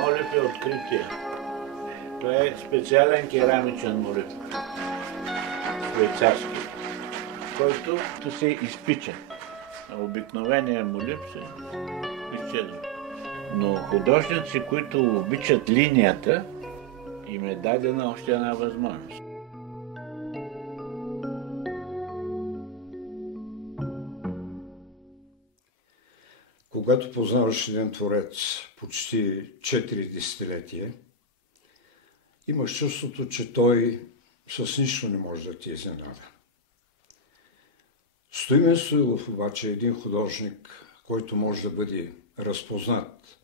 Молив е откритие. Той е специален керамичен молив, швейцарски, който се изпича. Обикновения молив се изчезва. Но художници, които обичат линията, им е дадена още една възможност. Когато познаваш един творец почти 4 десетилетия, имаш чувството, че той с нищо не може да ти изненада. Стоимен Стоилов обаче е един художник, който може да бъде разпознат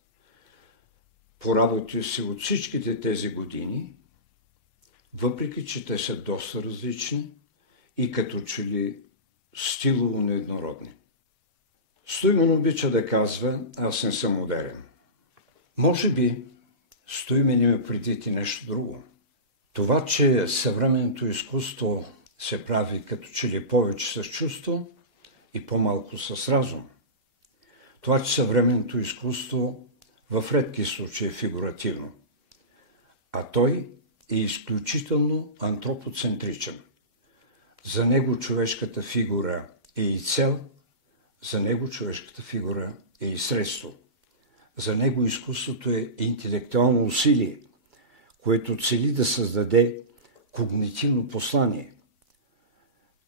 по работи си от всичките тези години, въпреки че те са доста различни и като че ли стилово нееднородни. Стоимен обича да казва: аз не съм модерен. Може би Стоимен има предвид и нещо друго. Това, че съвременното изкуство се прави като че ли повече с чувство и по-малко с разум. Това, че съвременното изкуство в редки случаи е фигуративно, а той е изключително антропоцентричен. За него човешката фигура е и цел, за него човешката фигура е и средство. За него изкуството е интелектуално усилие, което цели да създаде когнитивно послание.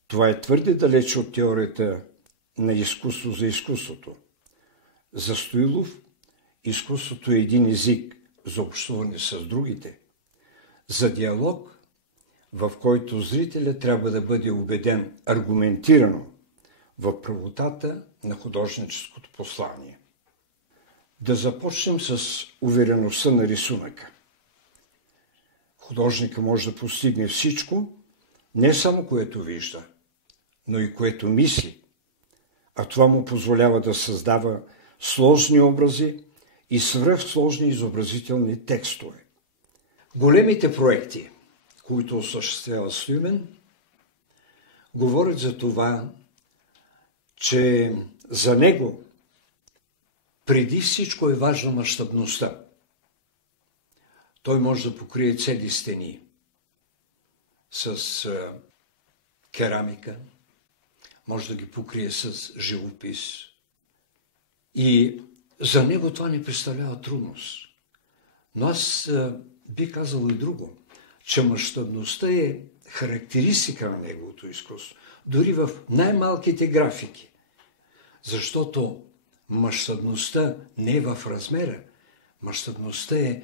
Това е твърде далеч от теорията на изкуство за изкуството. За Стоилов изкуството е един език за общуване с другите, за диалог, в който зрителят трябва да бъде убеден аргументирано в правотата на художническото послание. Да започнем с увереността на рисунъка. Художника може да постигне всичко, не само което вижда, но и което мисли, а това му позволява да създава сложни образи и свръхсложни изобразителни текстове. Големите проекти, които осъществява Стоимен, говорят за това, че за него преди всичко е важна мащабността. Той може да покрие цели стени с керамика, може да ги покрие с живопис. И за него това не представлява трудност. Но аз бих казал и друго, че мащабността е характеристика на неговото изкуство. Дори в най-малките графики. Защото мащабността не е в размера, мащабността е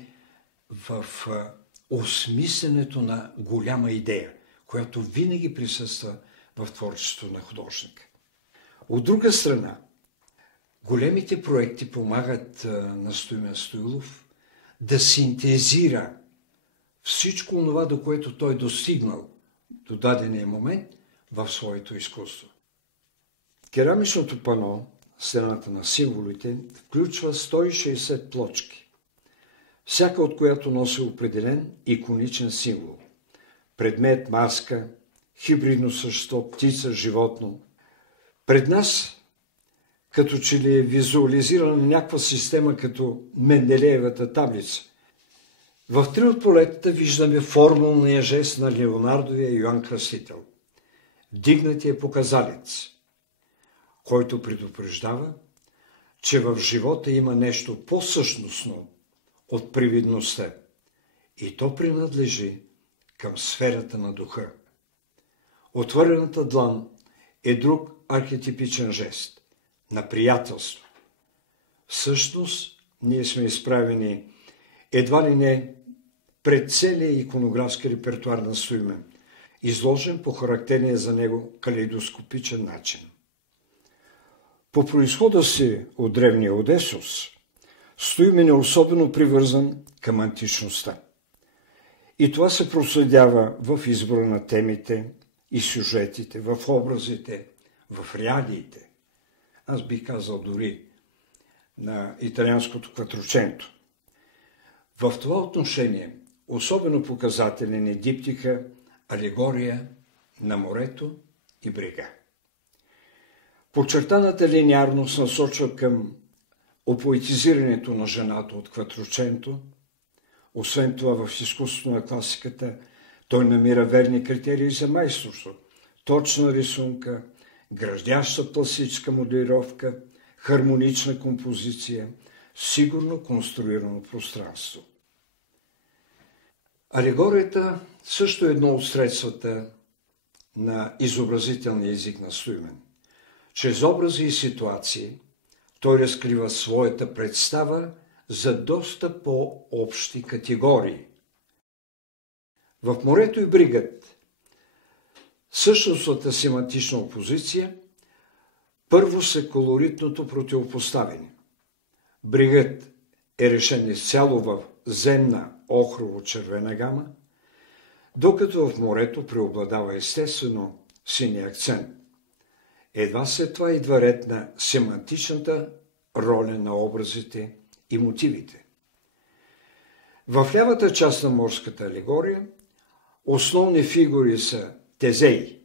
в осмисленето на голяма идея, която винаги присъства в творчеството на художника. От друга страна, големите проекти помагат на Стоимен Стоилов да синтезира всичко това, до което той достигнал до дадения момент в своето изкуство. Керамичното пано, стената на символите, включва 160 плочки, всяка от която носи определен иконичен символ. Предмет, маска, хибридно същество, птица, животно. Пред нас, като че ли е визуализирана някаква система като Менделеевата таблица. В три от полетата виждаме формулния жест на Леонардовия Йоан Кръстител. Дигнатия показалец, който предупреждава, че в живота има нещо по-същностно от привидността и то принадлежи към сферата на духа. Отворената длан е друг архетипичен жест на приятелство. Всъщност, ние сме изправени едва ли не пред целия иконографски репертуар на Стоимен, изложен по характерния за него калейдоскопичен начин. По произхода си от древния Одесос, Стоимен е особено привързан към античността. И това се проследява в избора на темите и сюжетите, в образите, в реалиите. Аз бих казал дори на италианското кватроченто. В това отношение особено показателен е диптика алегория на морето и брега. Подчертаната линеарност насочва към опоетизирането на жената от Кватроченто. Освен това, в изкуството на класиката той намира верни критерии за майсторство. Точна рисунка, граждяща пластическа моделировка, хармонична композиция, сигурно конструирано пространство. Алегорията също е едно от средствата на изобразителния език на Стуймен. Чрез образи и ситуации той разкрива своята представа за доста по-общи категории. В Морето и Бригът същностната семантична опозиция първо са колоритното противопоставяне. Бригът е решен изцяло в земна охрово-червена гама, докато в Морето преобладава естествено синия акцент. Едва след това идва ред на семантичната роля на образите и мотивите. В лявата част на морската алегория основни фигури са Тезей.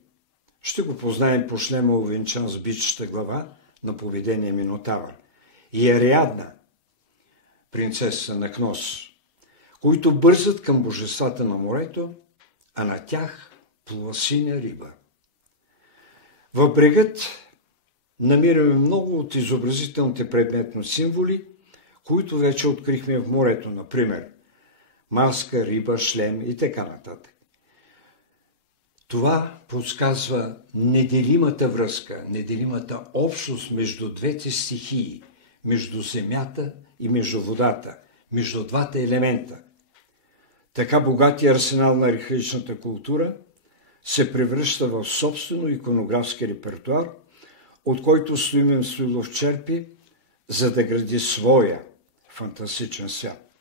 Ще го познаем по шлема, увенчан с бичата глава на поведение Минотавър. И Ариадна, принцеса на Кнос, които бързат към божествата на морето, а на тях плува синя риба. В Брегът намираме много от изобразителните предметни символи, които вече открихме в морето, например маска, риба, шлем и така нататък. Това подсказва неделимата връзка, неделимата общност между двете стихии, между земята и между водата, между двата елемента. Така богатия арсенал на архаичната култура се превръща в собствено иконографски репертуар, от който Стуймен Стоилов черпи, за да гради своя фантастичен свят.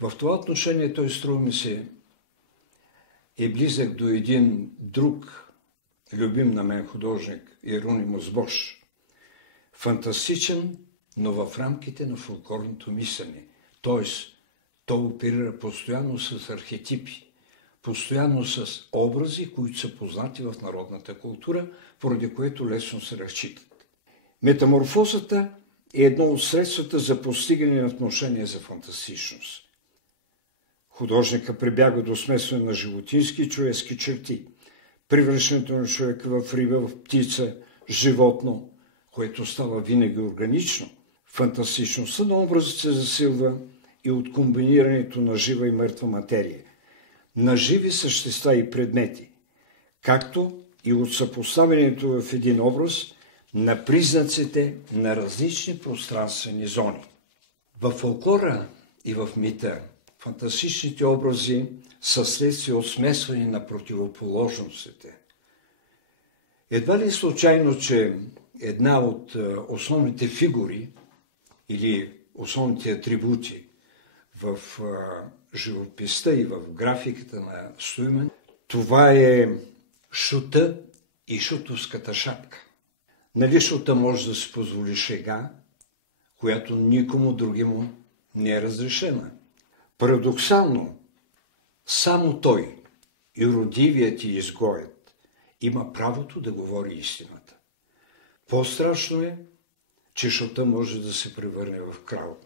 В това отношение той, струва ми се, е близък до един друг любим на мен художник, Иеронимус Бош. Фантастичен, но в рамките на фолклорното мислене. Т.е. той оперира постоянно с архетипи, постоянно с образи, които са познати в народната култура, поради което лесно се разчитат. Метаморфозата е едно от средствата за постигане на отношение за фантастичност. Художника прибяга до смесване на животински и човешки черти, превръщането на човека в риба, в птица, животно, което става винаги органично. Фантастичността на образът се засилва и от комбинирането на жива и мъртва материя, на живи същества и предмети, както и от съпоставянето в един образ на признаците на различни пространствени зони. В фолклора и в мита фантастичните образи са следствие от смесване на противоположностите. Едва ли е случайно, че една от основните фигури или основните атрибути в живописта и в графиката на Стуймен, това е шута и шутовската шапка. Нали шута може да си позволи шега, която никому другиму не е разрешена. Парадоксално, само той, юродивият и изгоят, има правото да говори истината. По-страшно е, че шута може да се превърне в крал.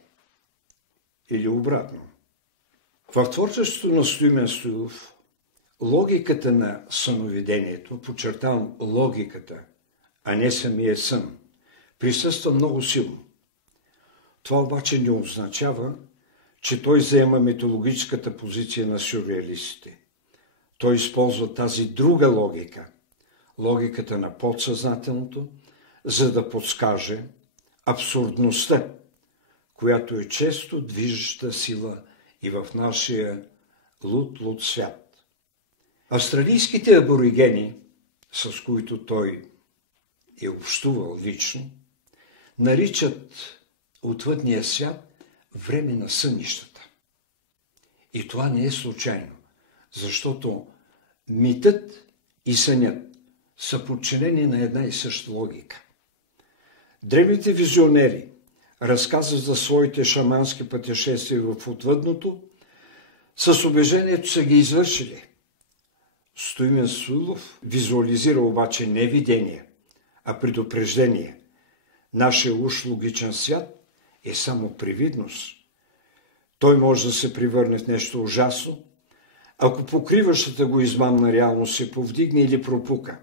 Или обратно. В творчеството на Стуймен Стоилов логиката на съновидението, подчертавам логиката, а не самия сън, присъства много силно. Това обаче не означава, че той заема митологическата позиция на сюрреалистите. Той използва тази друга логика, логиката на подсъзнателното, за да подскаже абсурдността, която е често движеща сила и в нашия луд свят. Австралийските аборигени, с които той е общувал лично, наричат отвъдния свят време на сънищата. И това не е случайно, защото митът и сънят са подчинени на една и съща логика. Древните визионери разказват за своите шамански пътешествия в отвъдното, с убеждението са ги извършили. Стуймен Стоилов визуализира обаче не видение, а предупреждение. Нашия уж логичен свят е само привидност. Той може да се превърне в нещо ужасно, ако покриващата го измамна реалност се повдигне или пропука.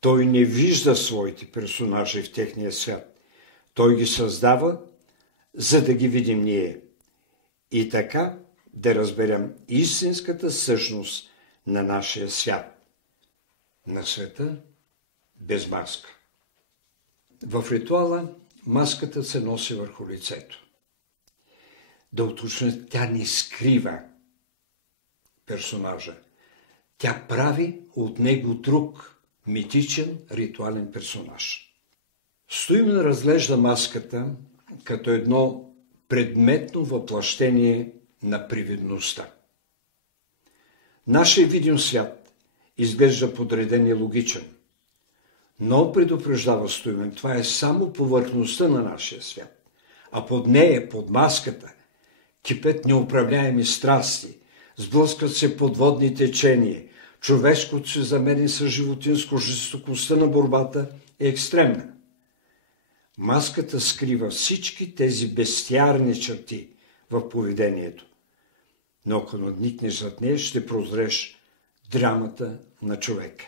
Той не вижда своите персонажи в техния свят. Той ги създава, за да ги видим ние. И така да разберем истинската същност на нашия свят. На света без маска. В ритуала маската се носи върху лицето. Да уточня, тя не скрива персонажа. Тя прави от него друг митичен ритуален персонаж. Стоимен разглежда маската като едно предметно въплъщение на привидността. Нашия видим свят изглежда подреден и логичен, но предупреждава Стоимен, това е само повърхността на нашия свят, а под нея, под маската, кипят неуправляеми страсти, сблъскват се подводни течения, човешкото се замени с животинско, жестокостта на борбата е екстремна. Маската скрива всички тези бестиарни черти в поведението, но ако надникнеш зад нея, ще прозреш драмата на човека.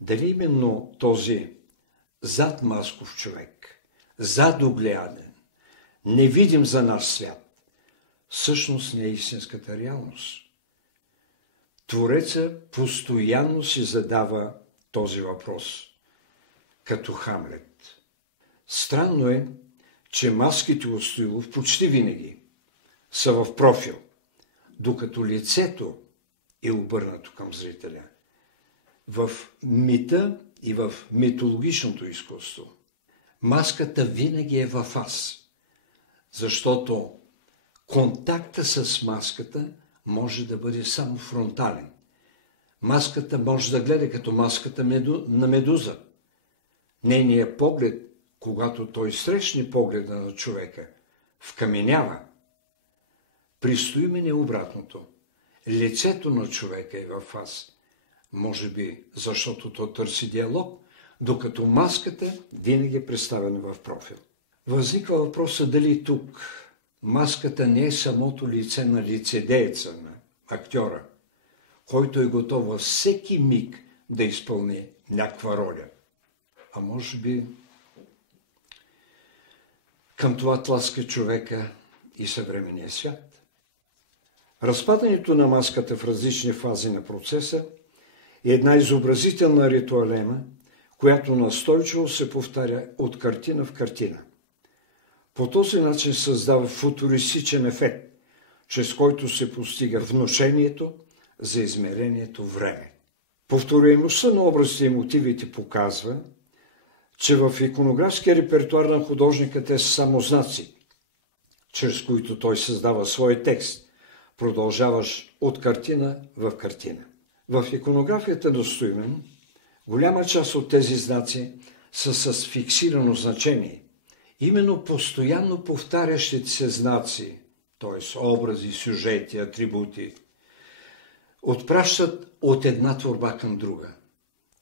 Дали именно този зад масков човек, задогледан, невидим за наш свят, всъщност не е истинската реалност? Твореца постоянно си задава този въпрос, като Хамлет. Странно е, че маските от Стоилов почти винаги са в профил, докато лицето е обърнато към зрителя. В мита и в митологичното изкуство маската винаги е във аз, защото контакта с маската може да бъде само фронтален. Маската може да гледа като маската на медуза. Нейният поглед, когато той срещне погледа на човека, вкаменява. При Стоимен е обратното. Лицето на човека е във аз. Може би, защото то търси диалог, докато маската винаги е представена в профил. Възниква въпроса дали тук маската не е самото лице на лицедееца, на актьора, който е готов във всеки миг да изпълни някаква роля. А може би към това тласка човека и съвременния свят. Разпадането на маската в различни фази на процеса е една изобразителна ритуалема, която настойчиво се повтаря от картина в картина. По този начин създава футуристичен ефект, чрез който се постига внушението за измерението време. Повторяемостта на образите и мотивите показва, че в иконографския репертуар на художника те са само знаци, чрез които той създава свой текст, продължаваш от картина в картина. В иконографията на Стоимен голяма част от тези знаци са с фиксирано значение. Именно постоянно повтарящите се знаци, т.е. образи, сюжети, атрибути, отпращат от една творба към друга.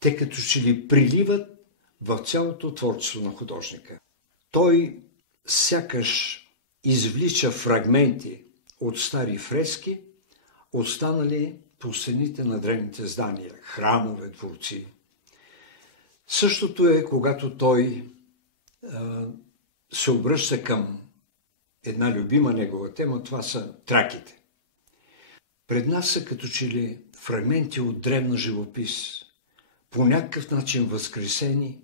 Те като че ли приливат в цялото творчество на художника. Той сякаш извлича фрагменти от стари фрески, останали по стените на древните здания, храмове, дворци. Същото е, когато той се обръща към една любима негова тема, това са траките. Пред нас са като че ли фрагменти от древна живопис, по някакъв начин възкресени,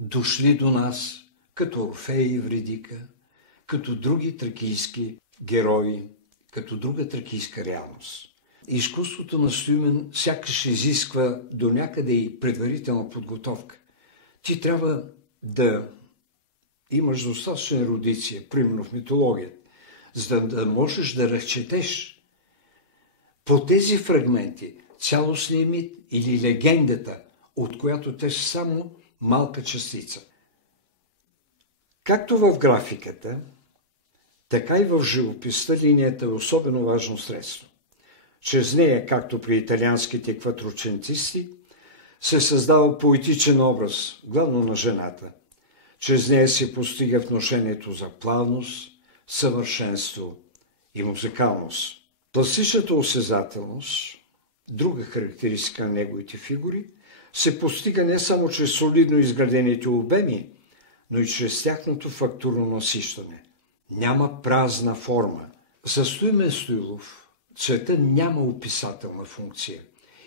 дошли до нас, като Орфей и Евридика, като други тракийски герои, като друга тракийска реалност. Изкуството на Стоимен сякаш изисква до някъде и предварителна подготовка. Ти трябва да имаш достатъчна ерудиция, примерно в митологията, за да можеш да разчетеш по тези фрагменти цялостния мит или легендата, от която те са само малка частица. Както в графиката, така и в живописта линията е особено важно средство. Чрез нея, както при италианските кватрочентисти, се създава поетичен образ, главно на жената, Чрез нея се постига внушението за плавност, съвършенство и музикалност. Пластичната осезателност, друга характеристика на неговите фигури, се постига не само чрез солидно изградените обеми, но и чрез тяхното фактурно насищане. Няма празна форма. За Стоимен Стоилов цветът няма описателна функция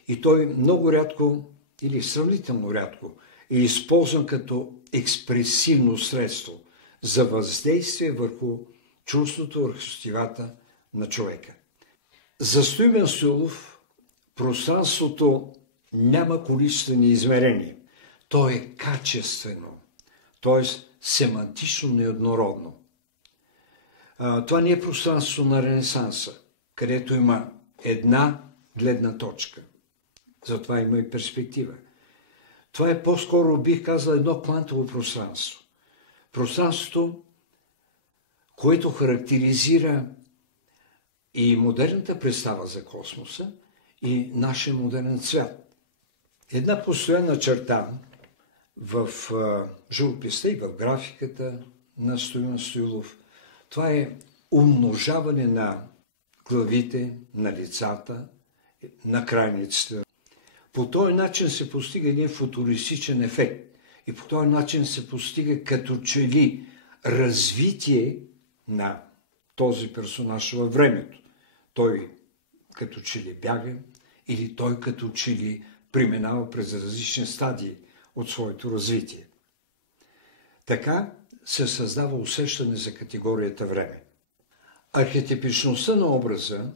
и той много рядко или сравнително рядко е използван като експресивно средство за въздействие върху чувството, върху чувствата на човека. За Стоимен Стоилов пространството няма количествени измерения. То е качествено, т.е. семантично неоднородно. Това не е пространство на Ренесанса, където има една гледна точка. Затова има и перспектива. Това е по-скоро, бих казал, едно квантово пространство. Пространството, което характеризира и модерната представа за космоса, и нашия модерен свят. Една постоянна черта в живописа и в графиката на Стоимен Стоилов, това е умножаване на главите, на лицата, на крайниците. По този начин се постига един футуристичен ефект и по този начин се постига като че ли развитие на този персонаж във времето. Той като че ли бяга или той като че ли преминава през различни стадии от своето развитие. Така се създава усещане за категорията време. Архетипичността на образа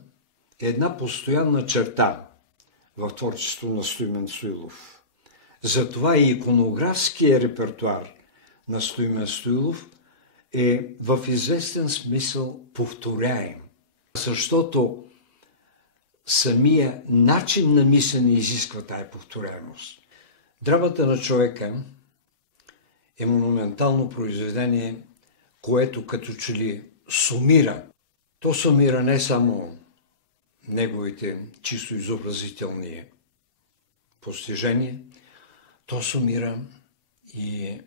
е една постоянна черта в творчеството на Стоимен Стоилов. Затова и иконографския репертуар на Стоимен Стоилов е в известен смисъл повторяем, защото самия начин на мислене изисква тая повторяемост. Драмата на човека е монументално произведение, което като че ли сумира. То сумира не само неговите чисто изобразителни постижения, то сумира и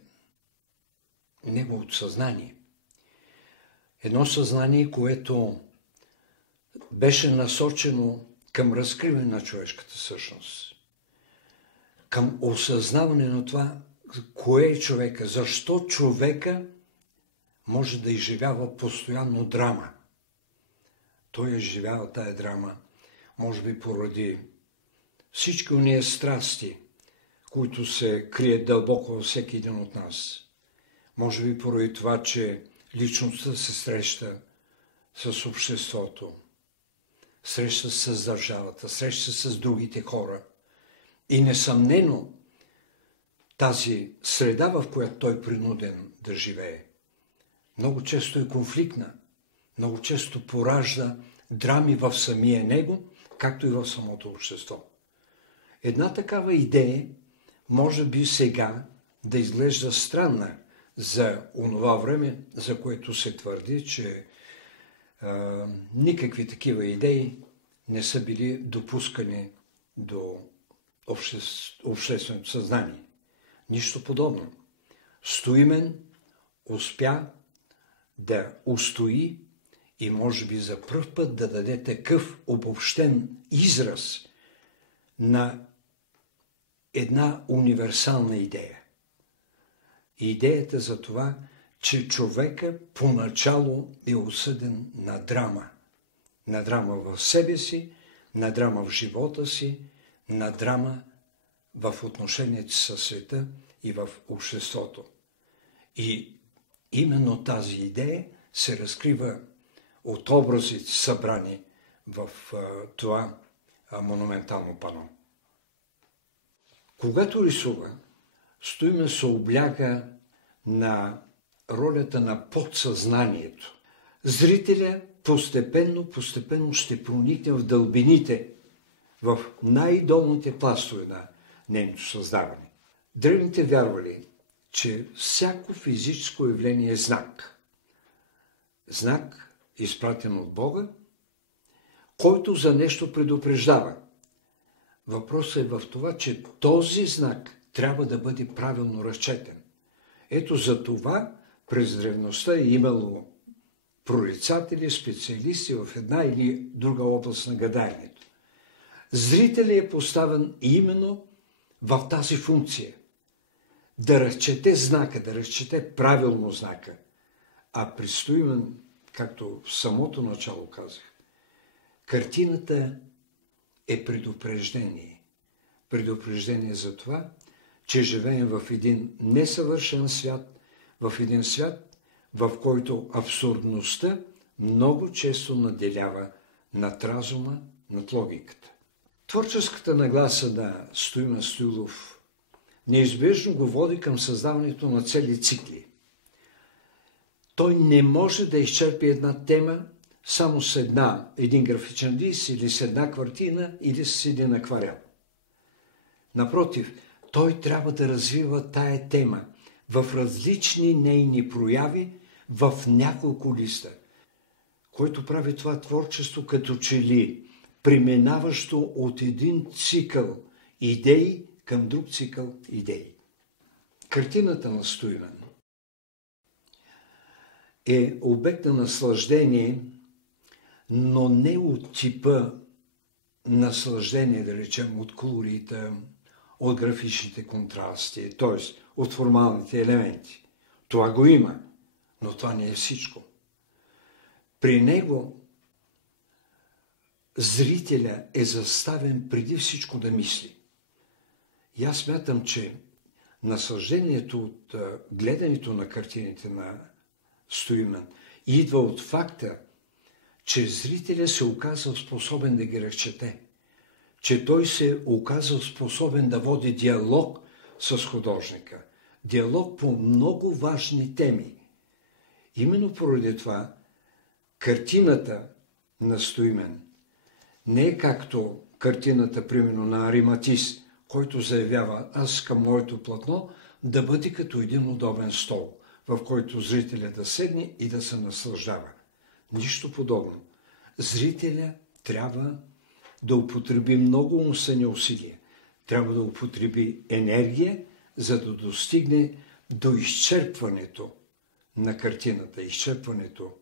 неговото съзнание. Едно съзнание, което беше насочено към разкриване на човешката същност, към осъзнаване на това, кое е човека, защо човека може да изживява постоянно драма. Той изживява тая драма, може би поради всички ония страсти, които се крият дълбоко във всеки един от нас. Може би поради това, че личността се среща с обществото, среща с държавата, среща с другите хора. И несъмнено тази среда, в която той е принуден да живее, много често е конфликтна, много често поражда драми в самия него, както и в самото общество. Една такава идея може би сега да изглежда странна за онова време, за което се твърди, че никакви такива идеи не са били допускани до общественото съзнание. Нищо подобно. Стоимен успя да устои и може би за пръв път да даде такъв обобщен израз на една универсална идея. Идеята за това, че човека поначало е осъден на драма. На драма в себе си, на драма в живота си, на драма в отношението със света и в обществото. И именно тази идея се разкрива от образите, събрани в това монументално пано. Когато рисува, Стоимен се обляга на ролята на подсъзнанието. Зрителя постепенно ще проникне в дълбините, в най-долните пластове на нейното създаване. Древните вярвали, че всяко физическо явление е знак. Знак, изпратен от Бога, който за нещо предупреждава. Въпросът е в това, че този знак трябва да бъде правилно разчетен. Ето за това през древността е имало прорицатели, специалисти в една или друга област на гадаенето. Зрителят е поставен именно в тази функция. Да разчете знака, да разчете правилно знака. А при Стоимен, както в самото начало казах, картината е предупреждение. Предупреждение за това, че живеем в един несъвършен свят, в един свят, в който абсурдността много често наделява над разума, над логиката. Творческата нагласа на Стоимен Стоилов неизбежно го води към създаването на цели цикли. Той не може да изчерпи една тема само с един графичен лист или с една картина или с един акварел. Напротив, той трябва да развива тая тема в различни нейни прояви в няколко листа, който прави това творчество като че ли преминаващо от един цикъл идеи към друг цикъл идеи. Картината на Стоимен е обект на наслаждение, но не от типа наслаждение, да речем, от колорита, от графичните контрасти, т.е. от формалните елементи. Това го има, но това не е всичко. При него зрителя е заставен преди всичко да мисли. И аз смятам, че наслаждението от гледането на картините на Стоимен идва от факта, че зрителя се оказал способен да ги разчете, че той се оказал способен да води диалог с художника, диалог по много важни теми. Именно поради това картината на Стоимен не е както картината, примерно, на Ариматис, който заявява: аз искам моето платно да бъде като един удобен стол, в който зрителя да седне и да се наслаждава. Нищо подобно. Зрителя трябва да употреби много умствени усилия. Трябва да употреби енергия, за да достигне до изчерпването на картината, изчерпването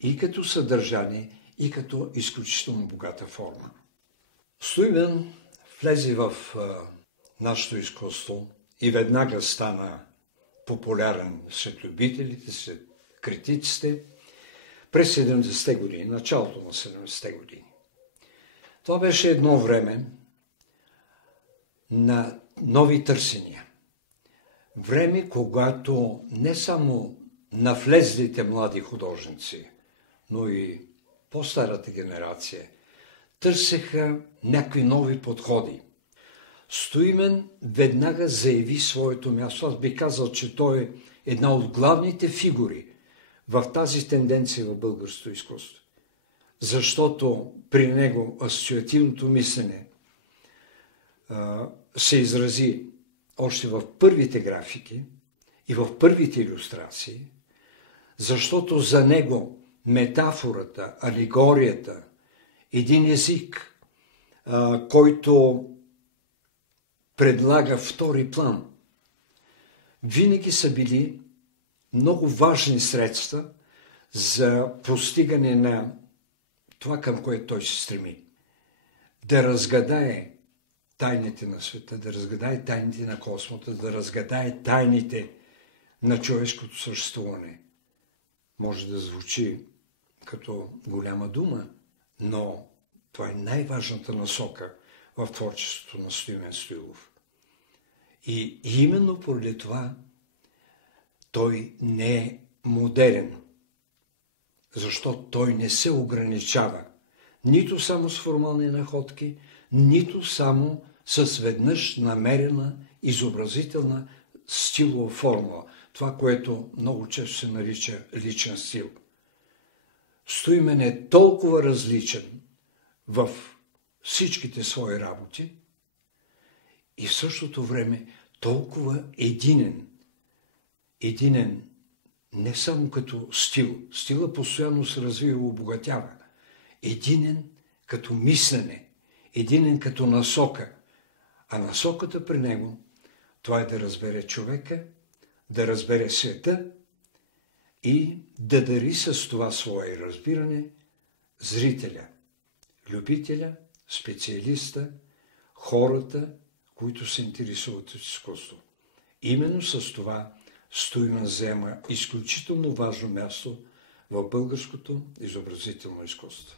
и като съдържание, и като изключително богата форма. Стоимен влезе в нашето изкуство и веднага стана популярен сред любителите, сред критиците през 70-те години, началото на 70-те години. Това беше едно време на нови търсения. Време, когато не само навлезлите млади художници, но и по-старата генерация търсеха някакви нови подходи. Стоимен веднага заяви своето място. Аз би казал, че той е една от главните фигури в тази тенденция в българското изкуство. Защото при него асоциативното мислене се изрази още в първите графики и в първите илюстрации, защото за него метафората, алегорията, един език, който предлага втори план, винаги са били много важни средства за постигане на това, към което той се стреми. Да разгадае тайните на света, да разгадае тайните на космоса, да разгадае тайните на човешкото съществуване. Може да звучи като голяма дума, но това е най-важната насока в творчеството на Стоимен Стоилов. И именно поради това той не е модерен, защото той не се ограничава нито само с формални находки, нито само с веднъж намерена изобразителна стилова формула. Това, което много често се нарича личен стил. Стоимен е толкова различен в всичките свои работи и в същото време толкова единен. Единен не само като стил. Стила постоянно се развива и обогатява. Единен като мислене, единен като насока. А насоката при него, това е да разбере човека, да разбере света и да дари с това свое разбиране зрителя, любителя, специалиста, хората, които се интересуват от изкуство. Именно с това Струйман заема изключително важно място в българското изобразително изкуство.